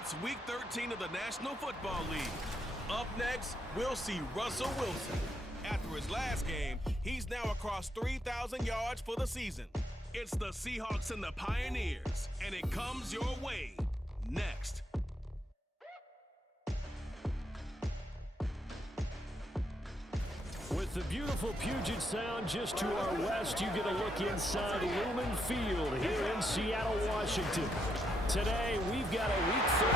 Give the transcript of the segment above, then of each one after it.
It's Week 13 of the National Football League. Up next, we'll see Russell Wilson. After his last game, he's now across 3,000 yards for the season. It's the Seahawks and the Pioneers, and it comes your way next. With the beautiful Puget Sound just to our west, you get a look inside Lumen Field here in Seattle, Washington. Today, we've got a Week 13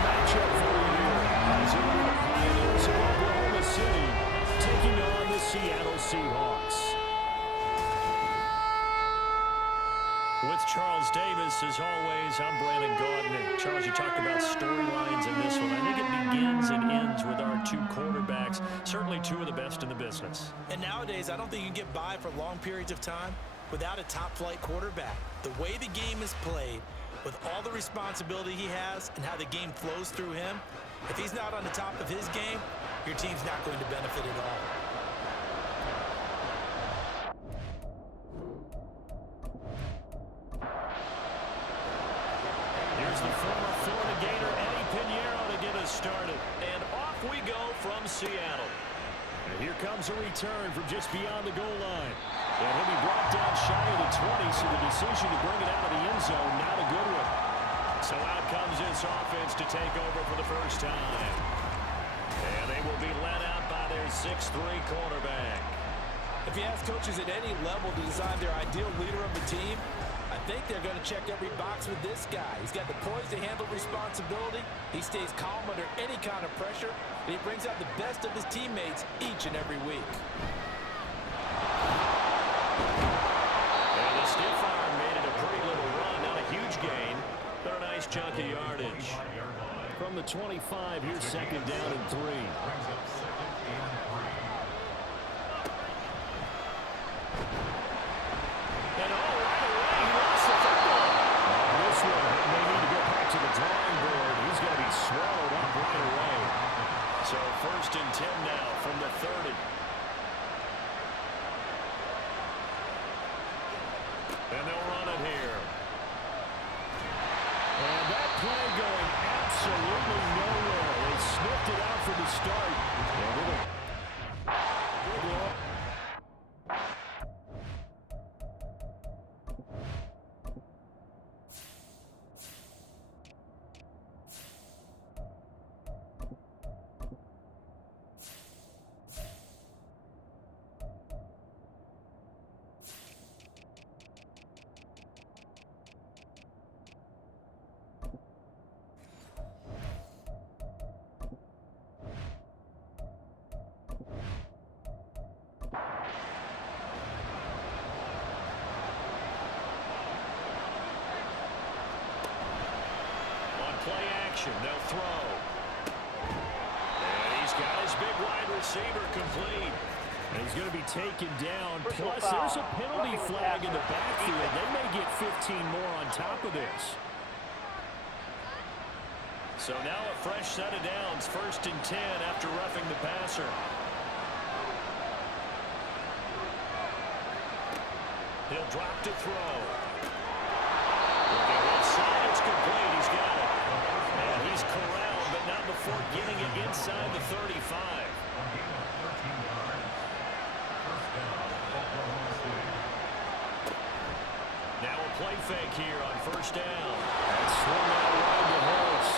matchup for you. As it are the Pioneers of Oklahoma City taking on the Seattle Seahawks. With Charles Davis, as always, I'm Brandon Gaudin. Charles, you talked about storylines in this one. I think it begins and ends with our two quarterbacks, certainly two of the best in the business. And nowadays, I don't think you can get by for long periods of time without a top-flight quarterback. The way the game is played, with all the responsibility he has and how the game flows through him, if he's not on the top of his game, your team's not going to benefit at all. Started, and off we go from Seattle. And here comes a return from just beyond the goal line. And he'll be brought down shy of the 20, so the decision to bring it out of the end zone, not a good one. So out comes this offense to take over for the first time. And they will be led out by their 6'3" quarterback. If you ask coaches at any level to design their ideal leader of the team, I think they're going to check every box with this guy. He's got the poise to handle responsibility. He stays calm under any kind of pressure, and he brings out the best of his teammates each and every week. And the stiff arm made it a pretty little run. Not a huge gain, but a nice chunk of yardage. From the 25, here's second down and 3. So first and 10 now from the 30. And they'll run it here. And that play going absolutely nowhere. They sniffed it out for the start. Play action, they'll throw. And he's got his big wide receiver complete. And he's going to be taken down. Plus, there's a penalty flag in the backfield. They may get 15 more on top of this. So now a fresh set of downs. First and 10 after roughing the passer. He'll drop to throw. Looking inside, it's complete. He's got it. And he's corralled, but not before getting it inside the 35. Now a play fake here on first down. And swung out wide to Harris.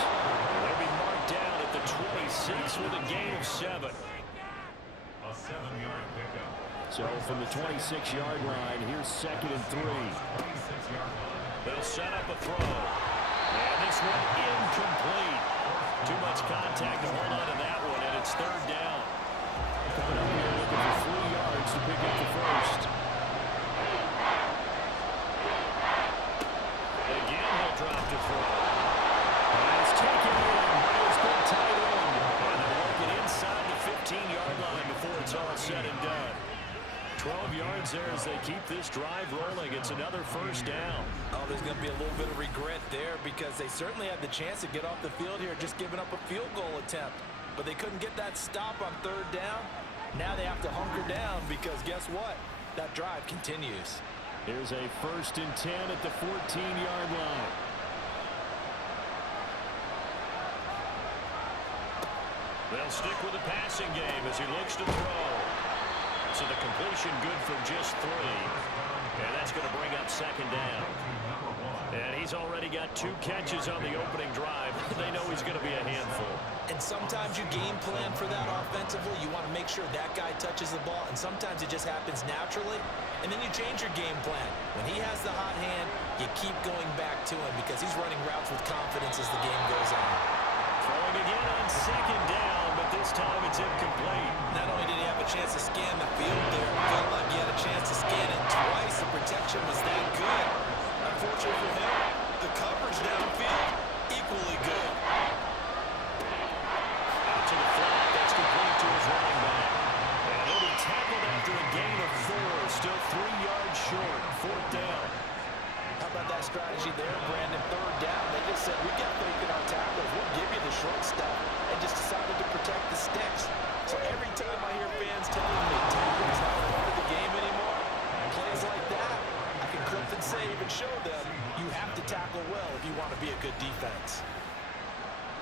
They'll be marked down at the 26 with a gain of 7. A 7-yard pickup. So from the 26-yard line, here's second and 3. They'll set up a throw. And this one incomplete. Too much contact to hold on to that one, and it's third down. Coming up here looking for 3 yards to pick up the first. Again, he'll drop to throw. And it's taken in by his big tight end. And they'll work it inside the 15-yard line before it's all said and done. 12 yards there as they keep this drive rolling. It's another first down. Oh, there's going to be a little bit of regret there because they certainly had the chance to get off the field here just giving up a field goal attempt. But they couldn't get that stop on third down. Now they have to hunker down because guess what? That drive continues. Here's a first and 10 at the 14-yard line. They'll stick with the passing game as he looks to throw. So the completion good for just 3. And that's going to bring up second down. And he's already got 2 catches on the opening drive. They know he's going to be a handful. And sometimes you game plan for that offensively. You want to make sure that guy touches the ball. And sometimes it just happens naturally. And then you change your game plan. When he has the hot hand, you keep going back to him because he's running routes with confidence as the game goes on. Throwing again on second down, but this time it's incomplete. Not only did he have a chance to scan the field there, it felt like he had a chance to scan it twice. The protection was that good. Unfortunately for him, the coverage downfield, equally good. Out to the flat, that's complete to his running back. And he'll be tackled after a gain of 4, still 3 yards short, 4th down. How about that strategy there, Brandon? 3rd down, they just said, we got faith in our tacklers. We'll give you the short stuff, and just decided to protect the sticks. So every time I hear fans telling me tackling is not a part of the game anymore, plays like that, I can clip and save and show them you have to tackle well if you want to be a good defense.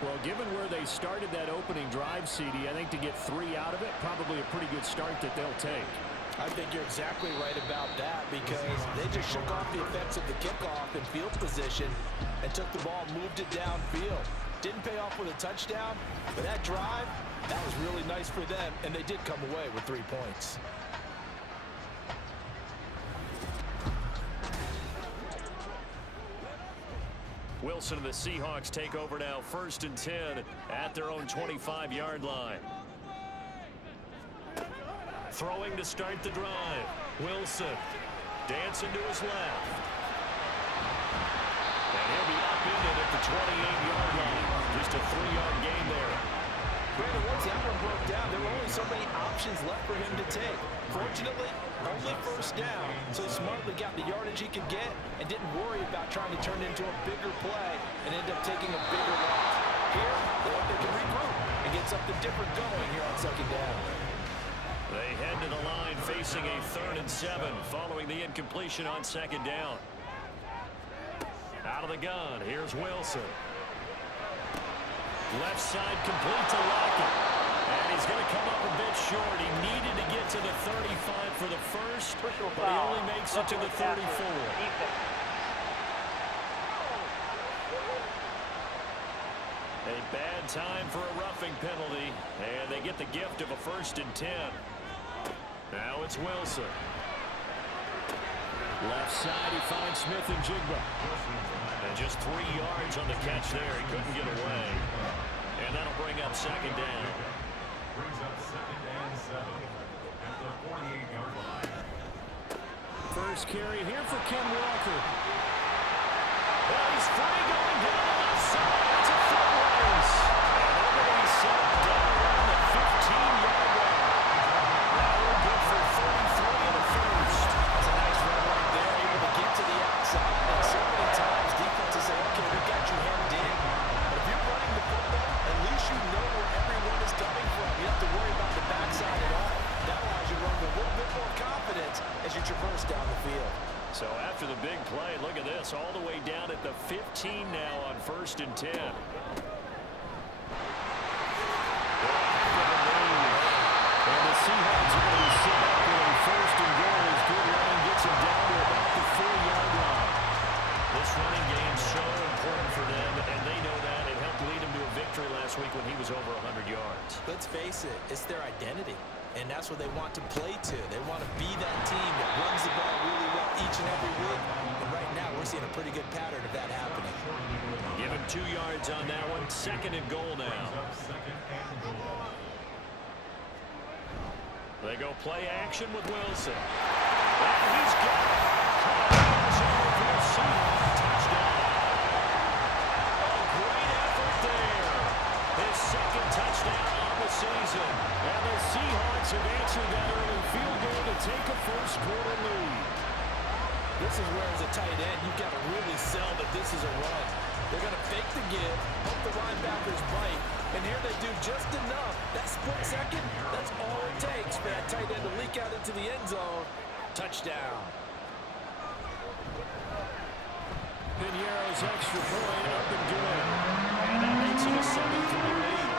Well, given where they started that opening drive, CD, I think to get 3 out of it, probably a pretty good start that they'll take. I think you're exactly right about that because they just shook off the effects of the kickoff and field position and took the ball, moved it downfield. Didn't pay off with a touchdown, but that drive, that was really nice for them, and they did come away with 3 points. Wilson and the Seahawks take over now, 1st and 10 at their own 25-yard line. Throwing to start the drive. Wilson dancing to his left. And he'll be upended at the 28-yard line. Just a 3-yard gain there. Brandon, once that one broke down, there were only so many options left for him to take. Fortunately, only 1st down, so he smartly got the yardage he could get and didn't worry about trying to turn it into a bigger play and end up taking a bigger loss. Here, they hope they can regroup and get something different going here on 2nd down. They head to the line facing a 3rd and 7 following the incompletion on 2nd down. Out of the gun, here's Wilson. Left side complete to Lockett. And he's going to come up a bit short. He needed to get to the 35 for the first, but he only makes it to the 34. A bad time for a roughing penalty, and they get the gift of a 1st and 10. Now it's Wilson. Left side, he finds Smith and Jigba. And just 3 yards on the catch there. He couldn't get away. And that'll bring up 2nd down. Brings up 2nd and 7 at the 48-yard line. First carry here for Ken Walker. Well, he's free going down the left side. It's a foot race. And everybody's set down around the 15-yard line. Now we're good for 33 in the first. That's a nice run right there, able to get to the outside. And so many times defenses say, okay, we got you hemmed in. But if you're running the football, at least you know where everyone is coming from. You don't have to worry about the backside at all. That allows you to run with a little bit more confidence as you traverse down the field. So after the big play, look at this, all the way down at the 15 now on 1st and 10. And the Seahawks are going to be set up with a 1st and goal. His good running gets him down to about the 4-yard line. This running game so important for them, and they know that. It helped lead him to a victory last week when he was over 100 yards. Let's face it, it's their identity. And that's what they want to play to. They want to be that team that runs the ball really well each and every week. And right now, we're seeing a pretty good pattern of that happening. Give him 2 yards on that one. 2nd and goal now. They go play action with Wilson. And he's got it. Touchdown. A great effort there. His 2nd touchdown on the season. And the Seahawks have answered that early field goal to take a first-quarter lead. This is where, as a tight end, you've got to really sell that this is a run. They're going to fake the give, hope the linebackers bite, and here they do just enough. That split second, that's all it takes for that tight end to leak out into the end zone. Touchdown. Piñeiro's extra point up and good. And that makes it a 7-3 lead.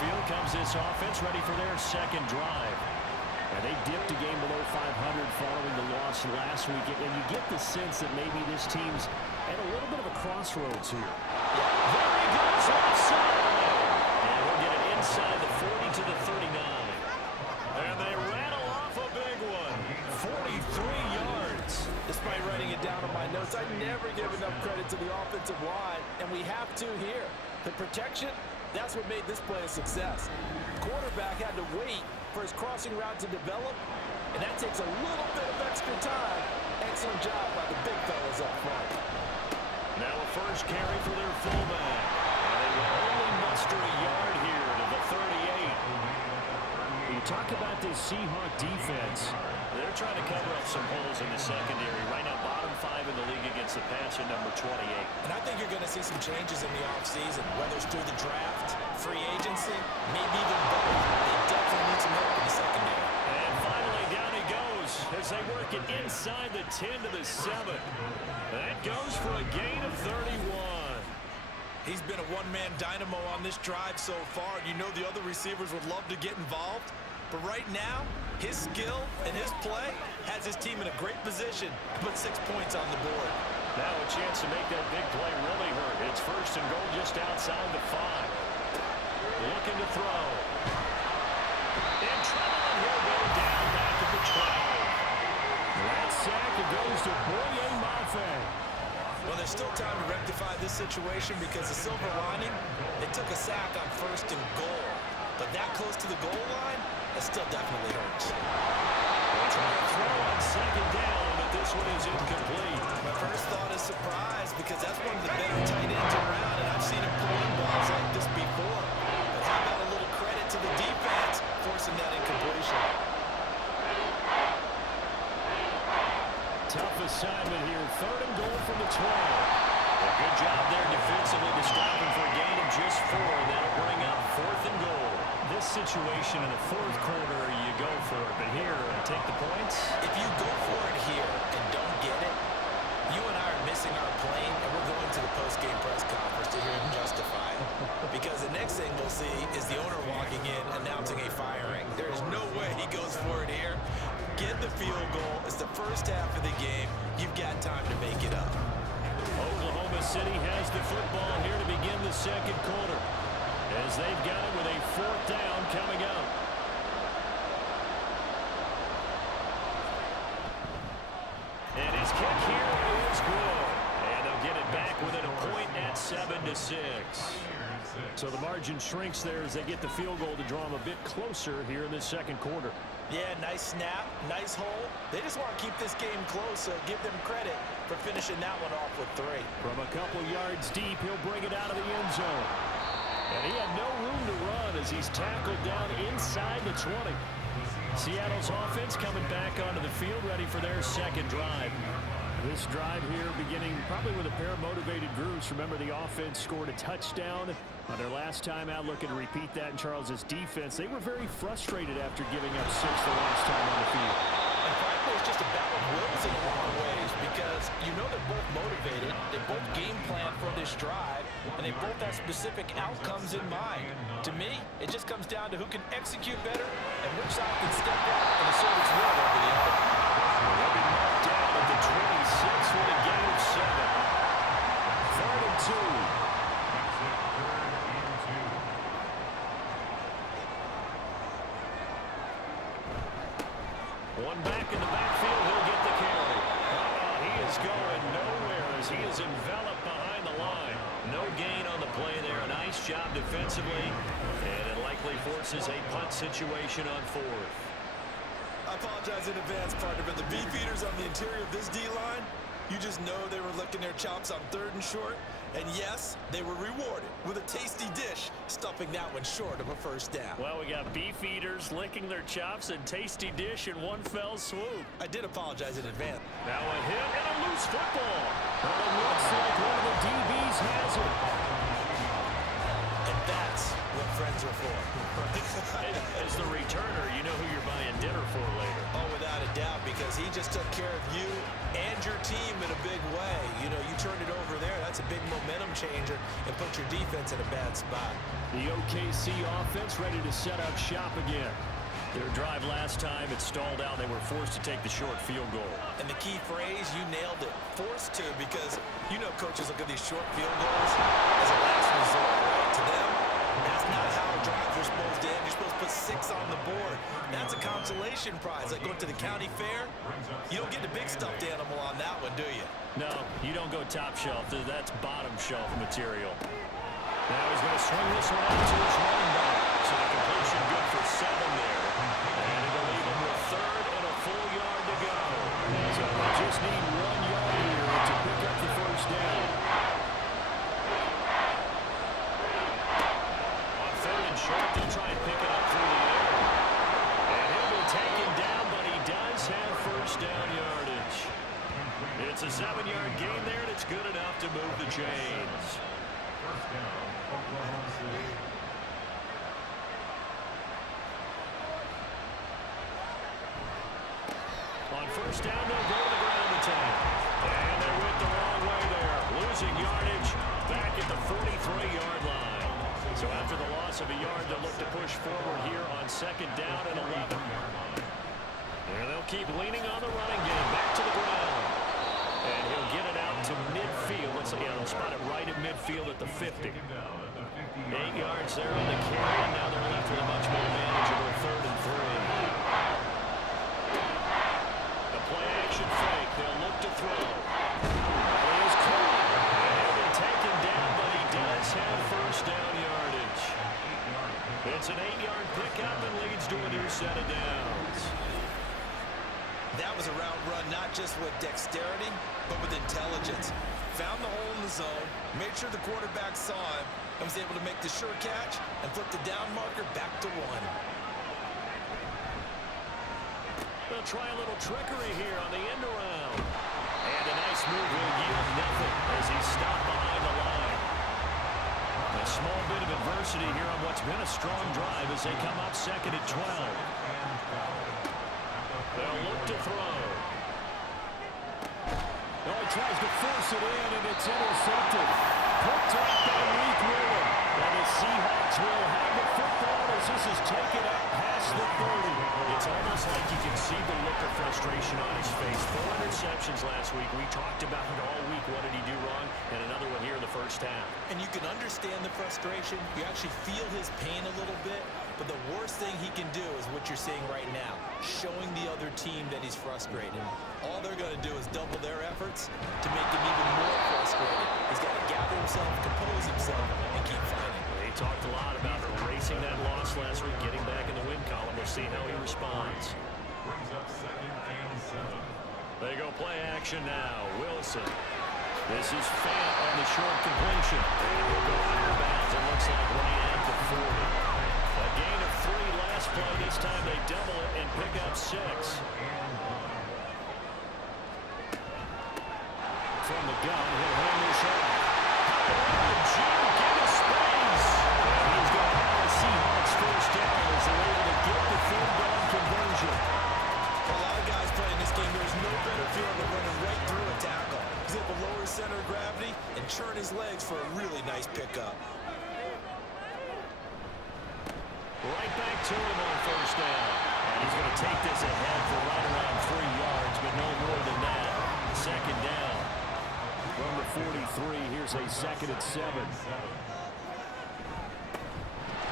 field comes this offense, ready for their second drive. And they dipped a game below 500 following the loss last week. And you get the sense that maybe this team's at a little bit of a crossroads here. There he goes, left side. And we'll get it inside the 40 to the 39. And they rattle off a big one. 43 yards. Despite writing it down on my notes, I never give enough credit to the offensive line, and we have to here. The protection, that's what made this play a success. Quarterback had to wait for his crossing route to develop, and that takes a little bit of extra time. Excellent job by the big fellas up front. Now a first carry for their fullback. And they will only muster a yard here to the 38. You talk about this Seahawk defense. They're trying to cover up some holes in the secondary. Right now, bottom 5 in the league against the pass at number 28. And I think you're going to see some changes in the offseason, whether it's through the draft, free agency, maybe even both. They definitely need some help in the secondary. And finally, down he goes as they work it inside the 10 to the 7. That goes for a gain of 31. He's been a one-man dynamo on this drive so far. You know the other receivers would love to get involved. But right now, his skill and his play has his team in a great position to put 6 points on the board. Now a chance to make that big play really hurt. It's first and goal just outside the 5. Looking to throw. In trouble, and he'll go down back at the 12. That sack, it goes to Boye Mafe. Well, there's still time to rectify this situation because the silver lining, they took a sack on first and goal. But that close to the goal line, that still definitely hurts. They're trying to throw on second down, but this one is incomplete. My first thought is surprise because that's one of the better tight ends around, and I've seen him pull in balls like this before. But how about a little credit to the defense forcing that incompletion? Tough assignment here. Third and goal from the 12. A good job there defensively to stop him for a gain of just 4. That'll bring up fourth and goal. This situation in the fourth quarter, you go for it. But here, take the points. If you go for it here and don't get it, you and I are missing our plane, and we're going to the post-game press conference to hear him justify it. Because the next thing we'll see is the owner walking in announcing a firing. There is no way he goes for it here. Get the field goal. It's the first half of the game. You've got time to make it up. Oklahoma City has the football here to begin the second quarter, as they've got it with a fourth down coming up. And his kick here is good. And they'll get it back within a point at 7-6. So the margin shrinks there as they get the field goal to draw them a bit closer here in the second quarter. Yeah, nice snap, nice hole. They just want to keep this game close, so give them credit for finishing that one off with 3. From a couple yards deep, he'll bring it out of the end zone. And he had no room to run as he's tackled down inside the 20. Seattle's offense coming back onto the field, ready for their second drive. This drive here beginning probably with a pair of motivated groups. Remember, the offense scored a touchdown on their last time out. Looking to repeat that in Charles's defense. They were very frustrated after giving up 6 the last time on the field. And frankly, it's just a battle of wills in a lot of ways because you know they're both motivated, they both game plan for this drive, and they both have specific outcomes in mind. To me, it just comes down to who can execute better and which side can step up and assert its will over the other. They'll be knocked down at the 26 with a gain of 7. 3rd and 2. One back in the backfield, he'll get the carry. He is going nowhere as he is enveloped behind the line. No gain on the play there. A nice job defensively, and it likely forces a punt situation on 4th. I apologize in advance, partner, but the beefeaters on the interior of this D-line, you just know they were licking their chops on 3rd and short. And yes, they were rewarded with a tasty dish, stuffing that one short of a first down. Well, we got beef eaters licking their chops and tasty dish in one fell swoop. I did apologize in advance. Now a hit and a loose football. But it looks like one of the DBs has it. And that's what friends are for. As the returner, you know who you're buying dinner for later. Oh, without a doubt, because he just took care of you and your team in a big way. You know, you turned it over there. That's a big momentum changer and put your defense in a bad spot. The OKC offense ready to set up shop again. Their drive last time, it stalled out. They were forced to take the short field goal. And the key phrase, you nailed it. Forced to, because you know coaches look at these short field goals as a last resort, right? To them, that's not how drives are supposed to end. You're supposed to put 6 on the board. That's a consolation prize. Like going to the county fair, you don't get the big stuffed animal on that one, do you? No, you don't go top shelf. That's bottom shelf material. Now he's going to swing this one out to his running back. So the completion good for 7 there. And it'll leave him with 3rd and a full yard to go. So they just need 1 yard here to pick up the first down. On 3rd and short, they'll try and pick it up through the air. And he'll be taken down, but he does have first down yardage. It's a 7-yard gain there, and it's good enough to move the chains. First down, Oklahoma City. On first down, they'll go to the ground attack. And they went the wrong way there. Losing yardage back at the 43-yard line. So after the loss of a yard, they'll look to push forward here on 2nd down and 11. And they'll keep leaning on the running game. Back to the ground. And he'll get it out to midfield. Let's see, they'll spot it right at midfield at the 50. 8 yards there on the carry, and now they're left with a much more manageable 3rd and 3. Play-action fake. They'll look to throw. He is caught. And he'll be taken down, but he does have first down yardage. It's an 8-yard pickup and leads to a new set of downs. That was a route run not just with dexterity, but with intelligence. Found the hole in the zone, made sure the quarterback saw him, and was able to make the sure catch and flip the down marker back to 1. They'll try a little trickery here on the end around. And a nice move will yield nothing as he's stopped behind the line. A small bit of adversity here on what's been a strong drive as they come up 2nd and 12. They'll look to throw. Oh, he tries to force it in, and it's intercepted. Picked up by Reek Willen. And the Seahawks will have the football as this is taken up past the 30. It's almost like you can see the look of frustration on his face. 4 interceptions last week. We talked about it all week. What did he do wrong? And another one here in the first half. And you can understand the frustration. You actually feel his pain a little bit. But the worst thing he can do is what you're seeing right now, showing the other team that he's frustrated. All they're going to do is double their efforts to make him even more frustrated. He's got to gather himself, compose himself, and keep fighting. They talked a lot about erasing that loss last week, getting back in the win column. We'll see how he responds. Brings up 2nd and 7. They go play action now. Wilson. This is Fant on the short completion. And he'll go out of bounds. It looks like right at the 40. A gain of 3 last play. This time they double it and pick up 6. From the gun, he'll hand this off. Jim, give us space. And he's going to have the Seahawks first down as they're able to get the 3rd down conversion. A lot of guys playing this game, there's no better feeling than running right through a tackle. He's able to lower his center of gravity and churn his legs for a really nice pickup. Right back to him on first down. And he's going to take this ahead for right around 3 yards, but no more than that. 2nd down. From the 43, here's a 2nd and 7.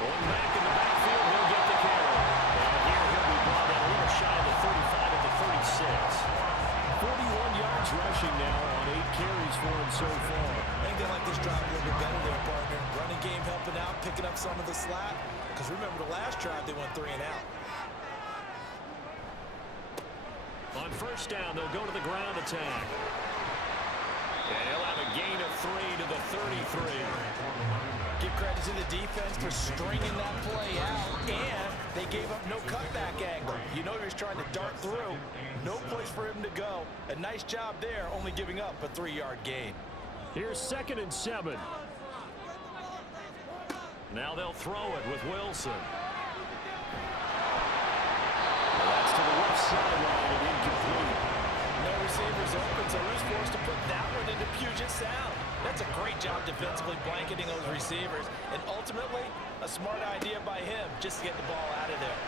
Going back in the backfield, he'll get the carry. And here he'll be brought down a little shy of the 35 at the 36. 41 yards rushing now on 8 carries for him so far. I think they like this drive a little bit better there, partner. Running game helping out, picking up some of the slack. Because remember the last drive, they went 3 and out. On first down, they'll go to the ground attack. And he'll have a gain of 3 to the 33. Give credit to the defense for stringing that play out. And they gave up no cutback angle. You know he was trying to dart through. No place for him to go. A nice job there, only giving up a 3-yard gain. Here's 2nd and 7. Now they'll throw it with Wilson. That's to the left sideline and incomplete. No receivers open, so who's forced to put that one into Puget Sound? That's a great job defensively blanketing those receivers, and ultimately, a smart idea by him just to get the ball out of there.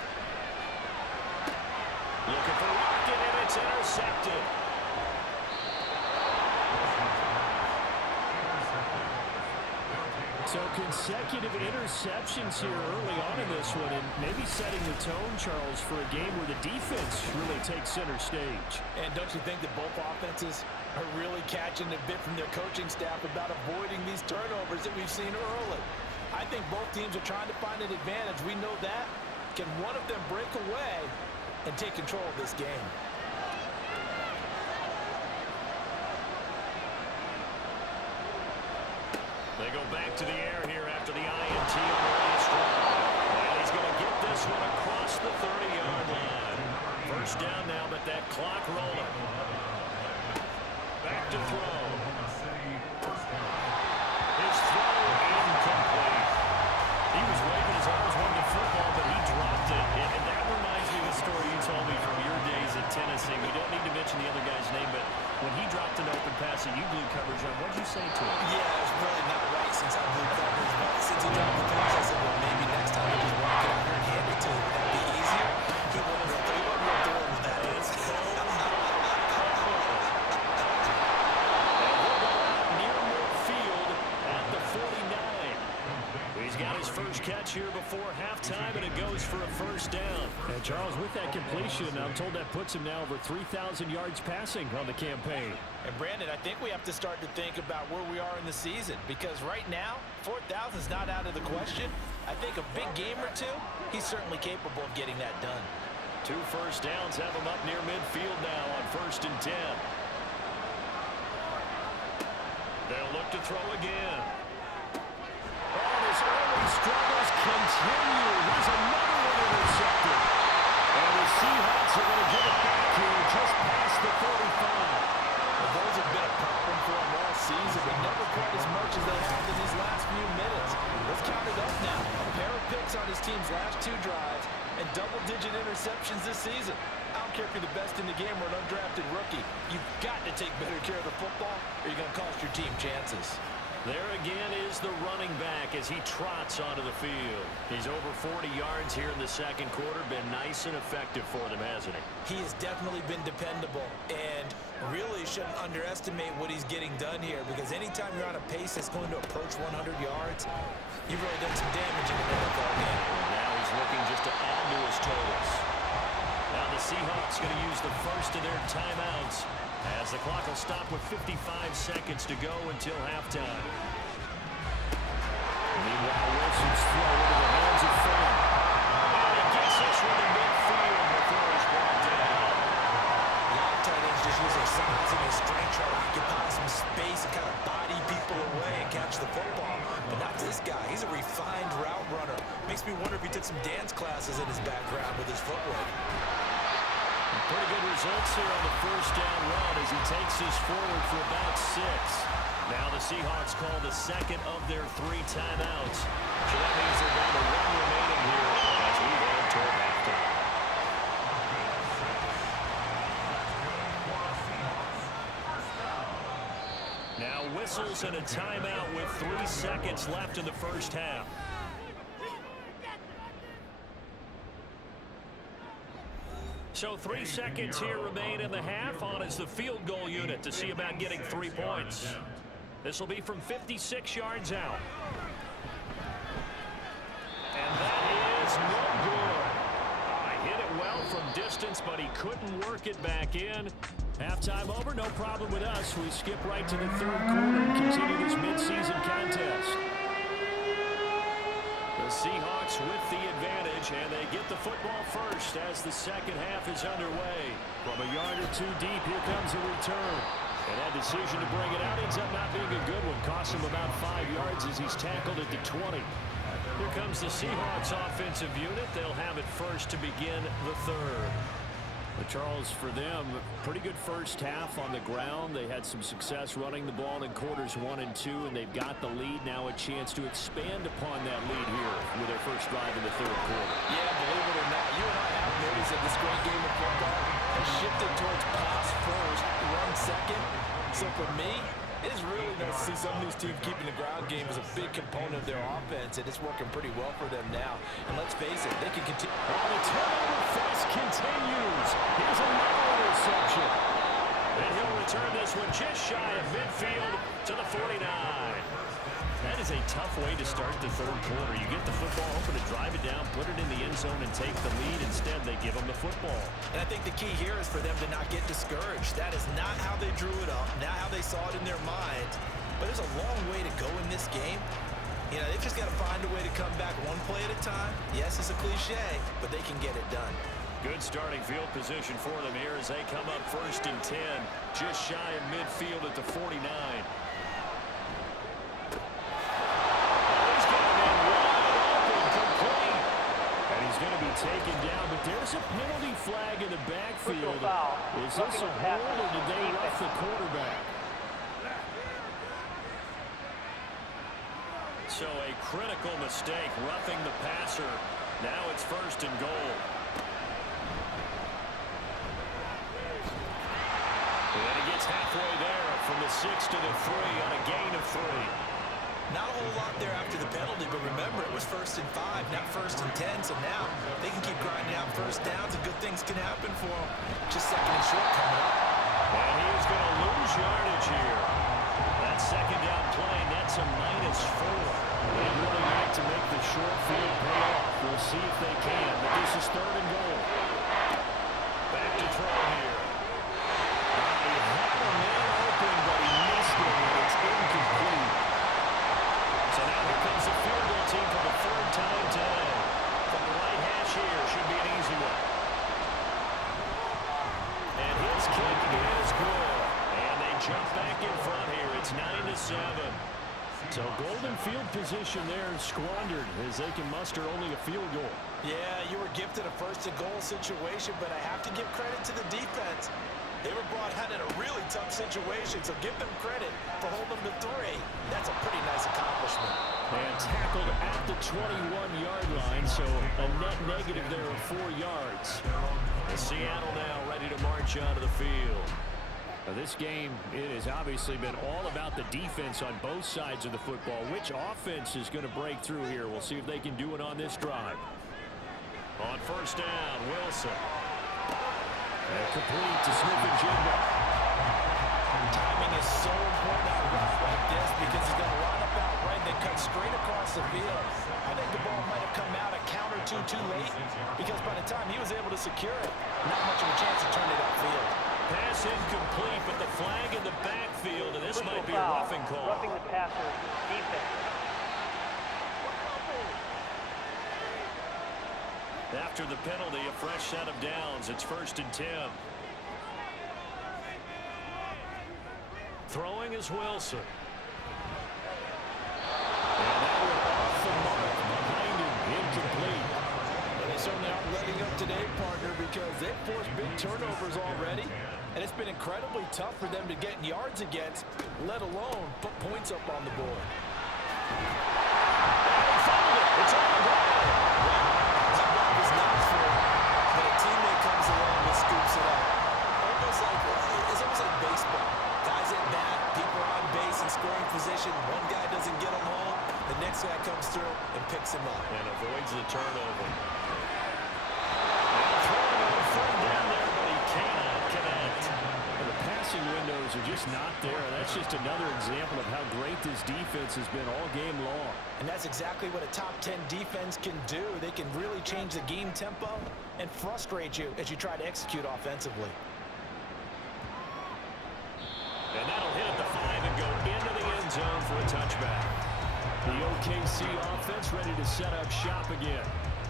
Looking for Rocket, and it's intercepted. So consecutive interceptions here early on in this one, and maybe setting the tone, Charles, for a game where the defense really takes center stage. And don't you think that both offenses are really catching a bit from their coaching staff about avoiding these turnovers that we've seen early? I think both teams are trying to find an advantage. We know that. Can one of them break away and take control of this game? They go back to the air here after the INT on the last drive. And he's going to get this one across the 30-yard line. First down now, but that clock rolling. Back to throw. His throw incomplete. He was waving his arms, wanting the football, but he dropped it. And that reminds me of the story you told me from your days at Tennessee. We don't need to mention the other guy's name, but when he dropped an open pass and you blew coverage on, what did you say to him? Yeah, it's really not right since I blew coverage, but since he dropped the pass, I said, well, maybe next time I just walk it out here and hand it to him. Would that be easier? He wasn't real thrilled with that is. Near midfield at the 49. He's got his first catch here before halftime, and it goes for a first down. And Charles, with that completion, I'm told that puts him now over 3,000 yards passing on the campaign. And Brandon, I think we have to start to think about where we are in the season, because right now, 4,000 is not out of the question. I think a big game or two, he's certainly capable of getting that done. 2 first downs have him up near midfield now on 1st and 10. They'll look to throw again. Oh, his early struggles continue. Here's another one intercepted. And the Seahawks are going to get it back here just past the 35. Well, those have been a problem for him all season, but never quite as much as they have in these last few minutes. Let's count it up now. A pair of picks on his team's last 2 drives and double-digit interceptions this season. I don't care if you're the best in the game or an undrafted rookie. You've got to take better care of the football or you're going to cost your team chances. There again is the running back as he trots onto the field. He's over 40 yards here in the second quarter. Been nice and effective for them, hasn't he? He has definitely been dependable and really shouldn't underestimate what he's getting done here, because anytime you're on a pace that's going to approach 100 yards, you've really done some damage in the NFL game. Now he's looking just to add to his totals. Now the Seahawks going to use the first of their timeouts as the clock will stop with 55 seconds to go until halftime. Meanwhile, Wilson's throw into the hands of Ford. And he gets this one to midfield before he's brought down. A lot of tight ends just use their size and their strength, try to occupy some space and kind of body people away and catch the football. But not this guy. He's a refined route runner. Makes me wonder if he took some dance classes in his background with his footwork. Pretty good results here on the first down run as he takes this forward for about 6. Now the Seahawks call the second of their 3 timeouts. So that means they're down to 1 remaining here as we head toward halftime. Now whistles and a timeout with 3 seconds left in the first half. So 3 seconds here remain in the half. On is the field goal unit to see about getting 3 points. This will be from 56 yards out. And that is no good. Hit it well from distance, but he couldn't work it back in. Halftime over, no problem with us. We skip right to the 3rd quarter and continue this midseason contest. The Seahawks with the advantage, and they get the football first as the second half is underway. From a yard or 2 deep, here comes a return. And that decision to bring it out ends up not being a good one. Costs him about 5 yards as he's tackled at the 20. Here comes the Seahawks offensive unit. They'll have it first to begin the 3rd. But Charles, for them, pretty good first half on the ground. They had some success running the ball in quarters 1 and 2, and they've got the lead. Now a chance to expand upon that lead here with their first drive in the third quarter. Yeah, believe it or not, you and I have noticed that this great game of football has shifted towards pass first, run second. So for me, it is really nice to see some of these teams keeping the ground game as a big component of their offense, and it's working pretty well for them now. And let's face it, they can continue. While the turnover fest continues, here's another interception. And he'll return this one just shy of midfield to the 49. That is a tough way to start the third quarter. You get the football, hoping to drive it down, put it in the end zone, and take the lead. Instead, they give them the football. And I think the key here is for them to not get discouraged. That is not how they drew it up, not how they saw it in their minds. But there's a long way to go in this game. You know, they've just got to find a way to come back one play at a time. Yes, it's a cliche, but they can get it done. Good starting field position for them here as they come up 1st and 10, just shy of midfield at the 49. Going to be taken down, but there's a penalty flag in the backfield. Is this a hold, or did they rough the quarterback? So a critical mistake, roughing the passer. Now it's 1st and goal. And he gets halfway there from the 6 to the 3 on a gain of 3. Not a whole lot there after the penalty, but remember, it was 1st and 5, not 1st and 10, so now they can keep grinding out first downs and good things can happen for them. Just 2nd and short coming up. And he's going to lose yardage here. That 2nd down play nets a -4. They really need to make the short field pay off. We'll see if they can, but this is 3rd and goal. Back to throw here. He had a man open, but he missed it, and it's incomplete. So now here comes the field goal team for the 3rd time today. From the right hash here, should be an easy one. And his kick is good. And they jump back in front here. It's 9-7. So golden field position there squandered as they can muster only a field goal. Yeah, you were gifted a 1st and goal situation, but I have to give credit to the defense. They were brought out in a really tough situation, so give them credit for holding them to 3. That's a pretty nice accomplishment. And tackled at the 21-yard line, so a net negative there of 4 yards. And Seattle now ready to march onto the field. Now this game, it has obviously been all about the defense on both sides of the football. Which offense is going to break through here? We'll see if they can do it on this drive. On 1st down, Wilson. And complete to Smith-Njigba. Timing is so important on a route like this because he's going to line up out right and then cut straight across the field. I think the ball might have come out a count or two too late because by the time he was able to secure it, not much of a chance to turn it upfield. Pass incomplete, but the flag in the backfield, and this might be a roughing call. Roughing the passer, defense. After the penalty, a fresh set of downs. It's 1st and 10. Throwing is Wilson. And that one off the mark behind him, incomplete. Well, they certainly aren't letting up today, partner, because they've forced big turnovers already, and it's been incredibly tough for them to get yards against, let alone put points up on the board. It's on the ground. But a teammate comes along and scoops it up. It's almost like baseball. Guys at bat, people on base in scoring position. One guy doesn't get him home. The next guy comes through and picks him up. And avoids the turnover. And throwing on 3rd down there, but he cannot connect. Well, the passing windows are just not there. That's just another example of how great this defense has been all game long. And that's exactly what a top 10 defense can do. They can really change the game tempo and frustrate you as you try to execute offensively. And that'll hit at the 5 and go into the end zone for a touchback. The OKC offense ready to set up shop again.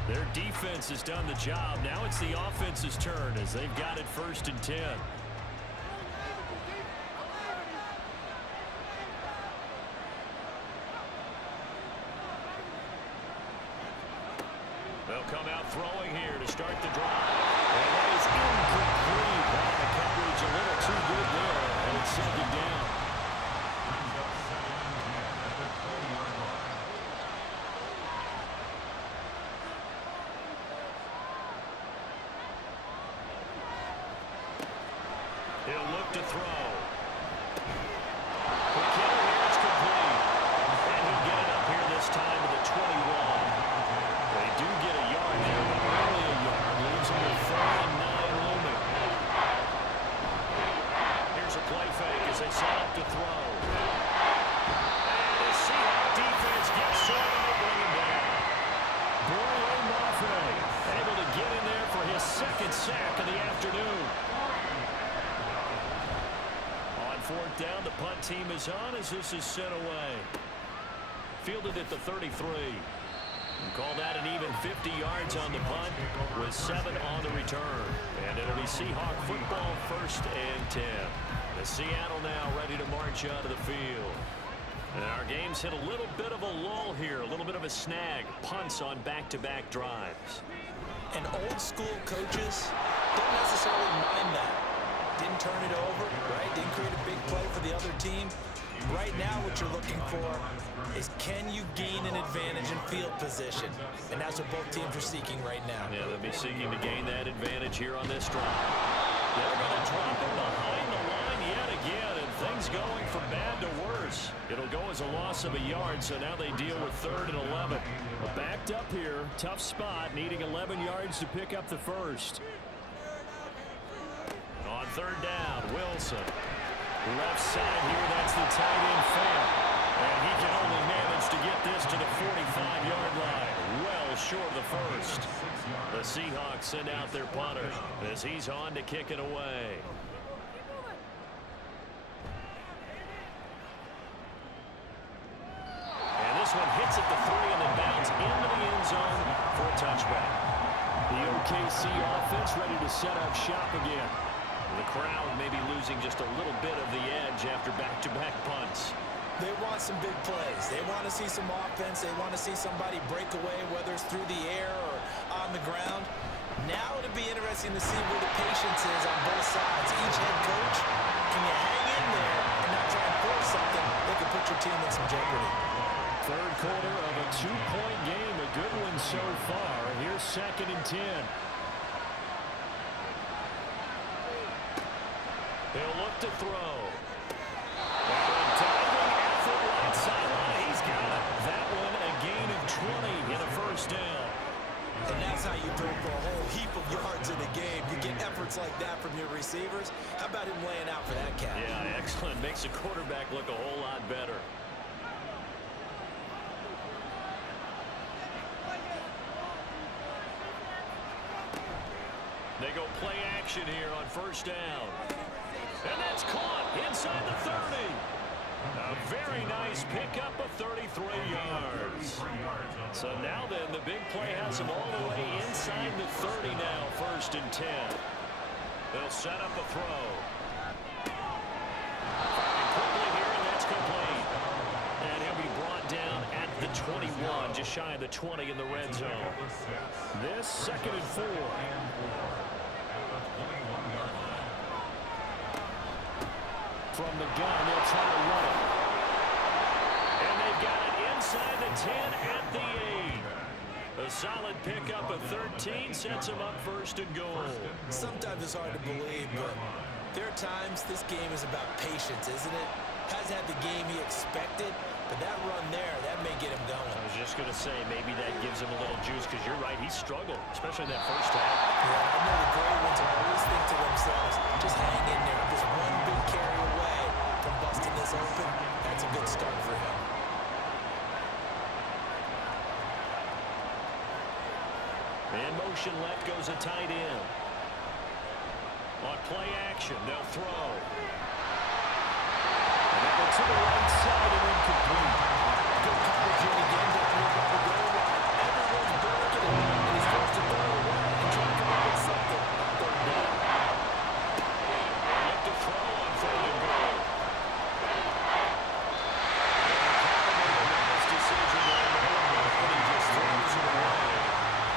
Their defense has done the job. Now it's the offense's turn as they've got it 1st and 10. They'll come out throwing here to start the drive. And that is incomplete. Wow, the coverage a little too good there, and it's second down. Brings up second and 10 at the 20-yard line. He'll look to throw. McKinnon here, it's complete. And he'll get it up here this time to the 21. They do get a yard there, but only a yard. Leaves him with 4-9 looming. Here's a play fake as they set up to throw. And the Seahawks defense gets to him and they bring him down. Boye Mafe able to get in there for his second sack of the afternoon. On fourth down, the punt team is on as this is sent away. Fielded at the 33. And call that an even 50 yards on the punt with 7 on the return. And it'll be Seahawk football, 1st and 10. The Seattle now ready to march out of the field. And our game's hit a little bit of a lull here, a little bit of a snag. Punts on back-to-back drives. And old-school coaches don't necessarily mind that. Didn't turn it over, right? Didn't create a big play for the other team. Right now what you're looking for is can you gain an advantage in field position? And that's what both teams are seeking right now. Yeah, they'll be seeking to gain that advantage here on this drive. They're going to drop him behind the line yet again, and things going from bad to worse. It'll go as a loss of a yard, so now they deal with 3rd and 11. Backed up here, tough spot, needing 11 yards to pick up the first. On 3rd down, Wilson. Left side here, that's the tight end Fant. And he can only manage to get this to the 45-yard line. Well short of the first. The Seahawks send out their punter as he's on to kick it away. And this one hits at the 3 and then bounds into the end zone for a touchback. The OKC offense ready to set up shop again. The crowd maybe losing just a little bit of the edge after back-to-back punts. They want some big plays. They want to see some offense. They want to see somebody break away, whether it's through the air or on the ground. Now it'll be interesting to see where the patience is on both sides. Each head coach, can you hang in there and not try and force something that could put your team in some jeopardy? Third quarter of a 2-point game. A good one so far. Here's 2nd and 10. He'll look to throw. And a diving effort right sideline. He's got it. That one a gain of 20 in a first down. And that's how you throw for a whole heap of yards in a game. You get efforts like that from your receivers. How about him laying out for that catch? Yeah, excellent. Makes the quarterback look a whole lot better. They go play action here on 1st down. And that's caught inside the 30. A very nice pickup of 33 yards. So now then, the big play has him all the way inside the 30 now, 1st and 10. They'll set up a throw. Firing quickly here, and that's complete. And he'll be brought down at the 21, just shy of the 20 in the red zone. This 2nd and 4. From the gun, they'll try to run it. And they've got it inside the 10 at the 8. A solid pickup of 13 sets them up 1st and goal. Sometimes it's hard to believe, but there are times this game is about patience, isn't it? Hasn't had the game he expected, but that run there, that may get him going. I was just going to say, maybe that gives him a little juice, because you're right, he struggled, especially in that first half. Yeah, I know the great ones always think to themselves, just hang in there. Just one big carry away from busting this open. That's a good start for him. In motion left goes a tight end. On play action, they'll throw. And that one to the right side and incomplete. Good coverage in again. Don't move up the goal line. Everyone's barking him, and he's forced to throw it away and try to come up with something. 3rd down. They look to throw on 3rd and goal. And the nice decision there, and he just throws it away.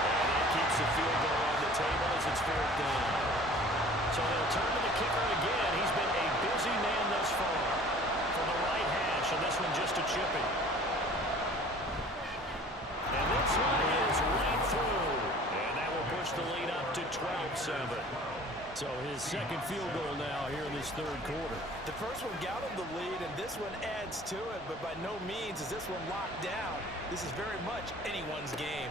And that keeps the field goal on the table as it's fourth down. So they'll turn to the kicker again. He's been a busy man thus far. From the right hash, and this one just a chipping. And this one is right through. And that will push the lead up to 12-7. So his second field goal now here in this third quarter. The first one got him the lead, and this one adds to it, but by no means is this one locked down. This is very much anyone's game.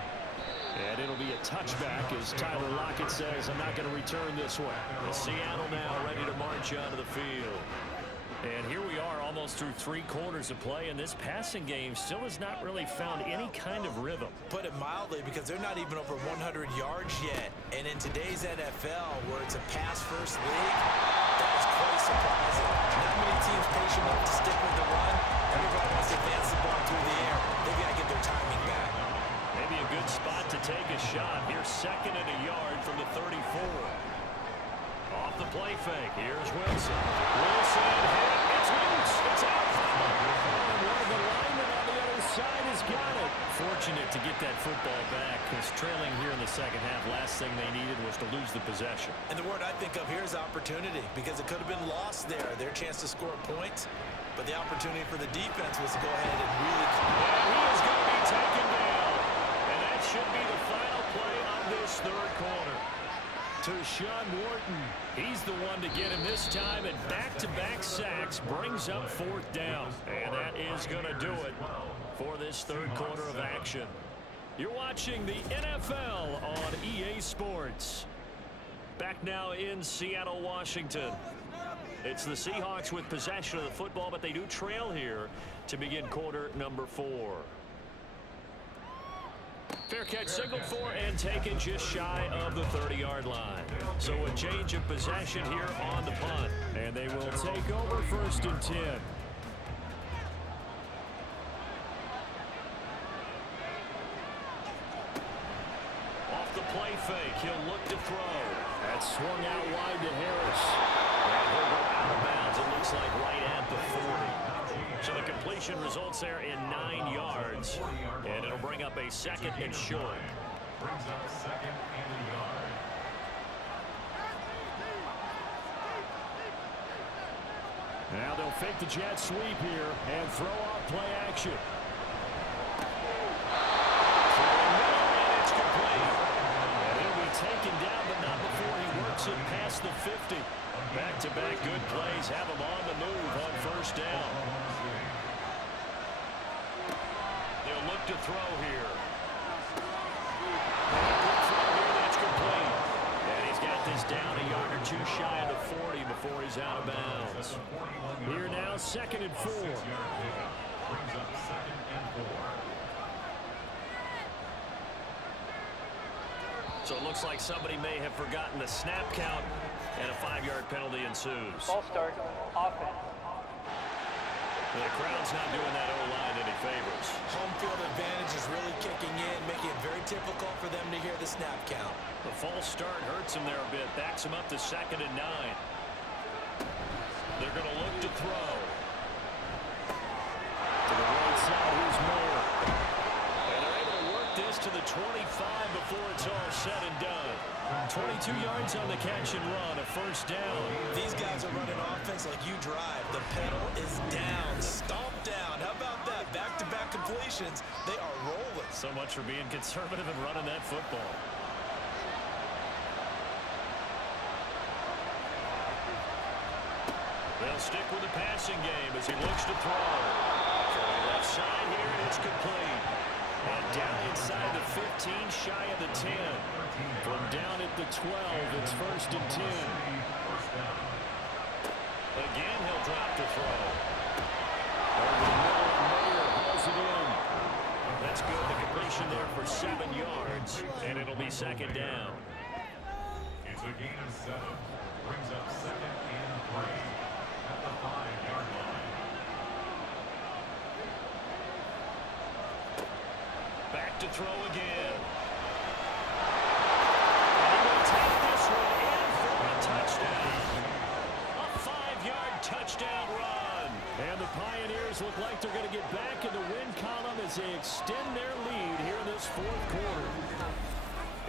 And it'll be a touchback as Tyler Lockett says, I'm not going to return this one. Well, Seattle now ready to march onto the field. And here we are almost through 3 quarters of play, and this passing game still has not really found any kind of rhythm. Put it mildly, because they're not even over 100 yards yet. And in today's NFL, where it's a pass-first league, that is quite surprising. Not many teams patient enough to stick with the run. Everybody wants to advance the ball through the air. They've got to get their timing back. Maybe a good spot to take a shot. Here's 2nd and a yard from the 34. Off the play fake. Here's Wilson. Wilson hit. It's loose. It's out. One of the linemen on the other side has got it. Fortunate to get that football back, because trailing here in the second half, last thing they needed was to lose the possession. And the word I think of here is opportunity, because it could have been lost there. Their chance to score points, but the opportunity for the defense was to go ahead and really... And he is going to be taken down. And that should be the final play of this third quarter. To Sean Wharton. He's the one to get him this time, and back-to-back sacks brings up 4th down. And that is going to do it for this third quarter of action. You're watching the NFL on EA Sports. Back now in Seattle, Washington. It's the Seahawks with possession of the football, but they do trail here to begin quarter number 4. Fair catch signaled for and taken just shy of the 30-yard line. So a change of possession here on the punt. And they will take over 1st and 10. Off the play fake, he'll look to throw. That swung out wide to Harris. And he'll go out of bounds, it looks like right at the 40. So the completion results there in 9 yards. And it'll bring up a 2nd and short. Brings up 2nd and a yard. Now they'll fake the jet sweep here and throw off play action. And it's complete. And he'll be taken down, but not before he works it past the 50. Back-to-back good plays have him on the move on 1st down. They'll look to throw here. That's complete. And he's got this down a yard or 2 shy of the 40 before he's out of bounds. Here now, 2nd and 4. Brings up 2nd and 4. So it looks like somebody may have forgotten the snap count, and a 5-yard penalty ensues. Ball start, offense. The crowd's not doing that O-line any favors. Home field advantage is really kicking in, making it very difficult for them to hear the snap count. The false start hurts him there a bit, backs him up to 2nd and 9. They're going to look to throw. To the right side, here's Moore. And they're able to work this to the 25 before it's all said and done. 22 yards on the catch and run, a 1st down. These guys are running offense like you drive. The pedal is down, stomp down. How about that? Back-to-back completions. They are rolling. So much for being conservative and running that football. They'll stick with the passing game as he looks to throw. From the left side here, and it's complete. And down inside the 15, shy of the 10. From down at the 12, it's 1st and 10. Again, he'll drop to throw. Over the middle, and Mayer hauls it in. That's good. The completion there for 7 yards. And it'll be 2nd down. It's a gain of 7. Brings up 2nd and 3 at the 5-yard line. Back to throw again. And he will take this one in for a touchdown. A 5-yard touchdown run. And the Pioneers look like they're going to get back in the win column as they extend their lead here in this 4th quarter.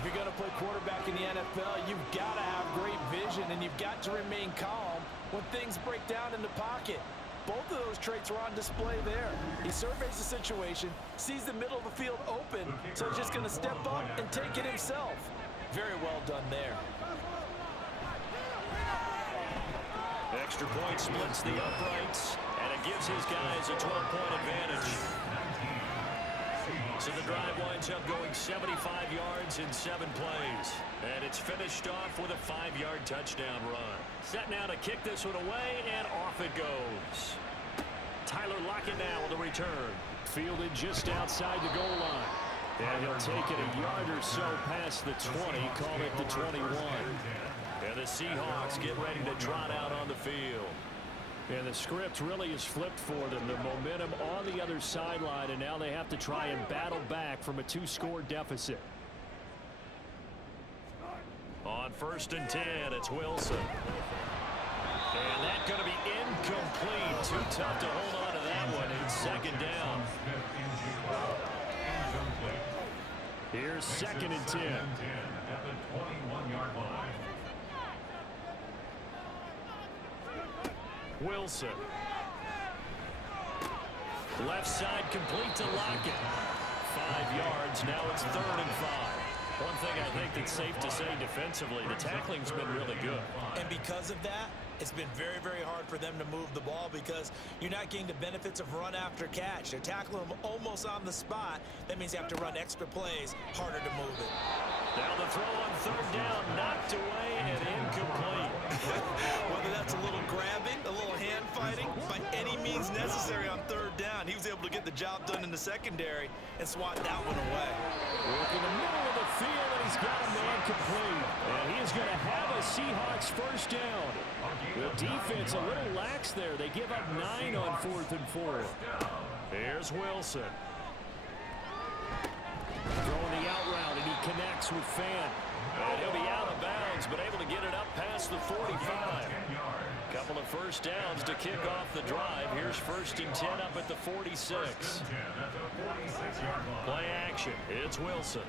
If you're going to play quarterback in the NFL, you've got to have great vision, and you've got to remain calm when things break down in the pocket. Both of those traits were on display there. He surveys the situation, sees the middle of the field open, so he's just going to step up and take it himself. Very well done there. Extra point splits the uprights, and it gives his guys a 12-point advantage. So the drive winds up going 75 yards in 7 plays. And it's finished off with a 5-yard touchdown run. Set now to kick this one away, and off it goes. Tyler Lockett now with the return. Fielded just outside the goal line. And he'll take it a yard or so past the 20, call it the 21. And the Seahawks get ready to trot out on the field. And the script really is flipped for them. The momentum on the other sideline, and now they have to try and battle back from a 2-score deficit. On 1st and 10, it's Wilson. And that's going to be incomplete. Too tough to hold on to that one. It's 2nd down. Here's 2nd and 10. At the 21-yard line. Wilson. Left side complete to Lockett. 5 yards. Now it's 3rd and 5. One thing I think that's safe to say defensively, the tackling's been really good. And because of that, it's been very, very hard for them to move the ball because you're not getting the benefits of run after catch. They're tackling them almost on the spot. That means you have to run extra plays, harder to move it. Now the throw on 3rd down, knocked away and incomplete. Whether that's a little grabbing, a little hand fighting, by any means necessary on 3rd down, he was able to get the job done in the secondary and swat that one away. Work in the middle of the field, and he's got a man complete. And he is going to have a Seahawks 1st down. The defense a little lax there. They give up 9 on 4th and 4. Here's Wilson. Throwing the out route, and he connects with Fan. And he'll be out of bounds, but able to get it up past the 45. Couple of 1st downs to kick off the drive. Here's 1st and 10 up at the 46. Play action. It's Wilson.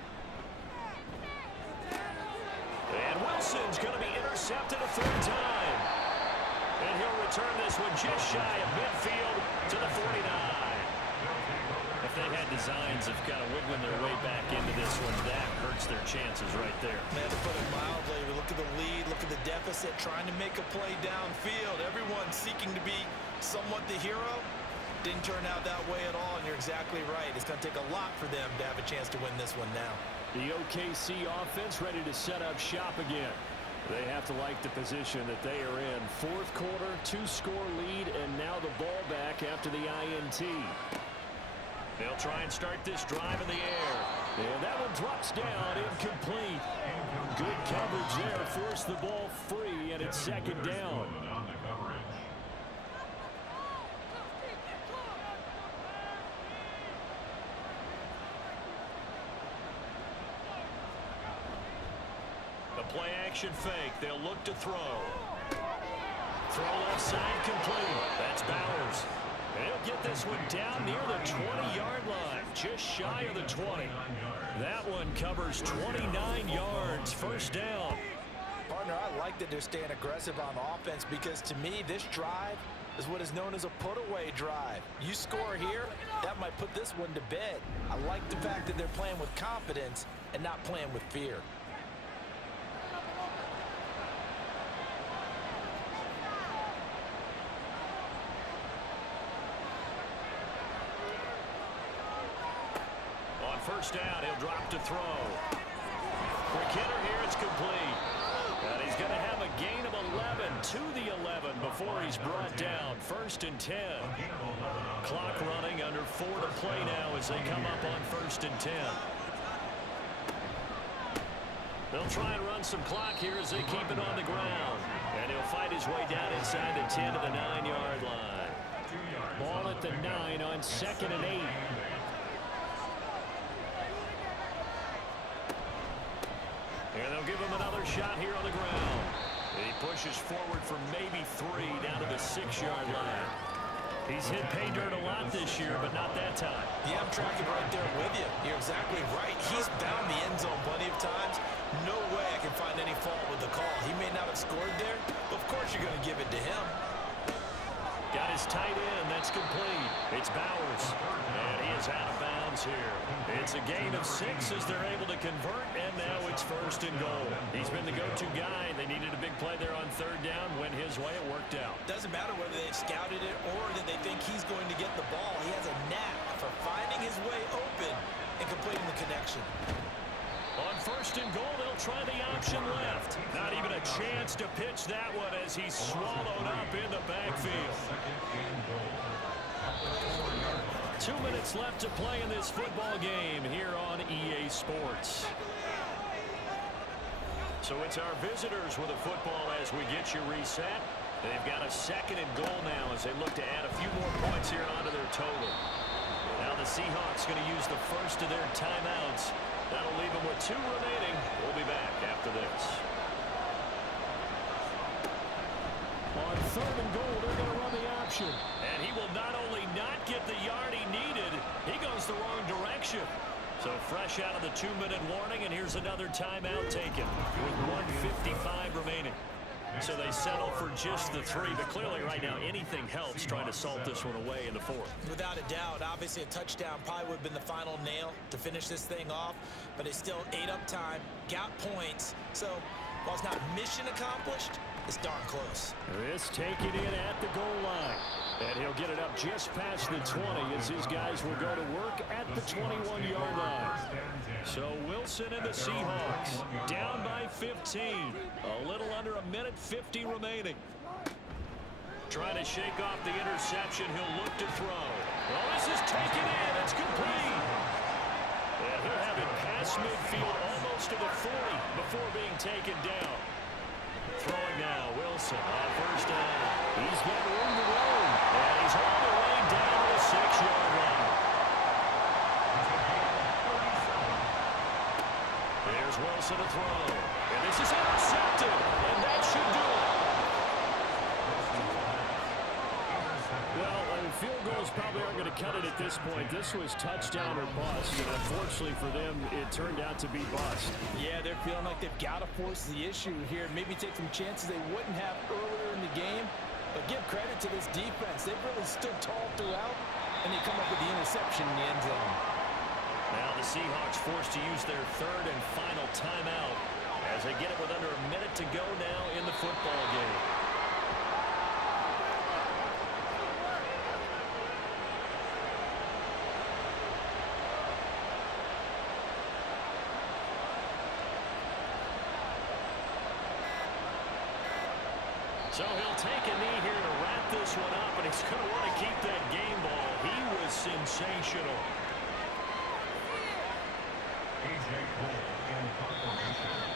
And Wilson's going to be intercepted a 3rd time. And he'll return this one just shy of midfield to the 49. If they had designs of kind of wiggling their way back into this one, that hurts their chances right there. Man, to put it mildly, look at the lead, look at the deficit, trying to make a play downfield. Everyone seeking to be somewhat the hero. Didn't turn out that way at all, and you're exactly right. It's going to take a lot for them to have a chance to win this one now. The OKC offense ready to set up shop again. They have to like the position that they are in. 4th quarter, 2-score lead, and now the ball back after the INT. They'll try and start this drive in the air. And that one drops down, incomplete. Good coverage there, forced the ball free, and it's 2nd down. The play action fake. They'll look to throw. Throw left side complete. That's Bowers. He'll get this one down near the 20-yard line, just shy of the 20. That one covers 29 yards, 1st down. Partner, I like that they're staying aggressive on offense because to me, this drive is what is known as a put-away drive. You score here, that might put this one to bed. I like the fact that they're playing with confidence and not playing with fear. On 1st down, he'll drop to throw. Quick hitter here, it's complete. And he's going to have a gain of 11 to the 11 before he's brought down. 1st and 10. Clock running under 4 to play now as they come up on 1st and 10. They'll try and run some clock here as they keep it on the ground. And he'll fight his way down inside the 10 to the 9-yard line. Ball at the 9 on 2nd and 8. And they'll give him another shot here on the ground. He pushes forward for maybe 3 down to the 6-yard line. He's hit pay dirt a lot this year, but not that time. Yeah, I'm tracking right there with you. You're exactly right. He's found the end zone plenty of times. No way I can find any fault with the call. He may not have scored there, but of course you're going to give it to him. Got his tight end. That's complete. It's Bowers. And he is out of bounds here. It's a gain of 6 as they're able to convert, and now it's first and goal. He's been the go-to guy. They needed a big play there on third down. Went his way. It worked out. Doesn't matter whether they've scouted it or that they think he's going to get the ball. He has a knack for finding his way open and completing the connection. On first and goal, they'll try the option left. Not even a chance to pitch that one as he's swallowed up in the backfield. 2 minutes left to play in this football game here on EA Sports. So it's our visitors with a football as we get you reset. They've got a second and goal now as they look to add a few more points here onto their total. Now the Seahawks going to use the first of their timeouts. That'll leave them with 2 remaining. We'll be back after this. On third and goal, they're going to run the option. And he will not only not get the yard he needed, he goes the wrong direction. So fresh out of the 2-minute warning, and here's another timeout taken with 1:55 remaining. So they settle for just the 3, but clearly right now anything helps trying to salt this one away in the 4th. Without a doubt, obviously a touchdown probably would have been the final nail to finish this thing off, but it's still ate up time, got points. So while it's not mission accomplished, it's darn close. This taken in at the goal line. And he'll get it up just past the 20 as his guys will go to work at the 21-yard line. So Wilson and the Seahawks down by 15. A little under 1:50 remaining. Trying to shake off the interception. He'll look to throw. Well, this is taken in. It's complete. And he'll have it past midfield almost to the 40 before being taken down. Throwing now, Wilson on first down. He's got room to roam. And he's all the way down to the 6-yard line. There's Wilson to throw. And this is intercepted. And that should do it. Well, field goals probably aren't going to cut it at this point. This was touchdown or bust. And unfortunately for them, it turned out to be bust. Yeah, they're feeling like they've got to force the issue here. Maybe take some chances they wouldn't have earlier in the game. But give credit to this defense. They've really stood tall throughout, and they come up with the interception in the end zone. Now the Seahawks forced to use their third and final timeout as they get it with under a minute to go now in the football game. So he'll take a knee here to wrap this one up, and he's going to want to keep that game ball. He was sensational. A.J. Cole in confirmation.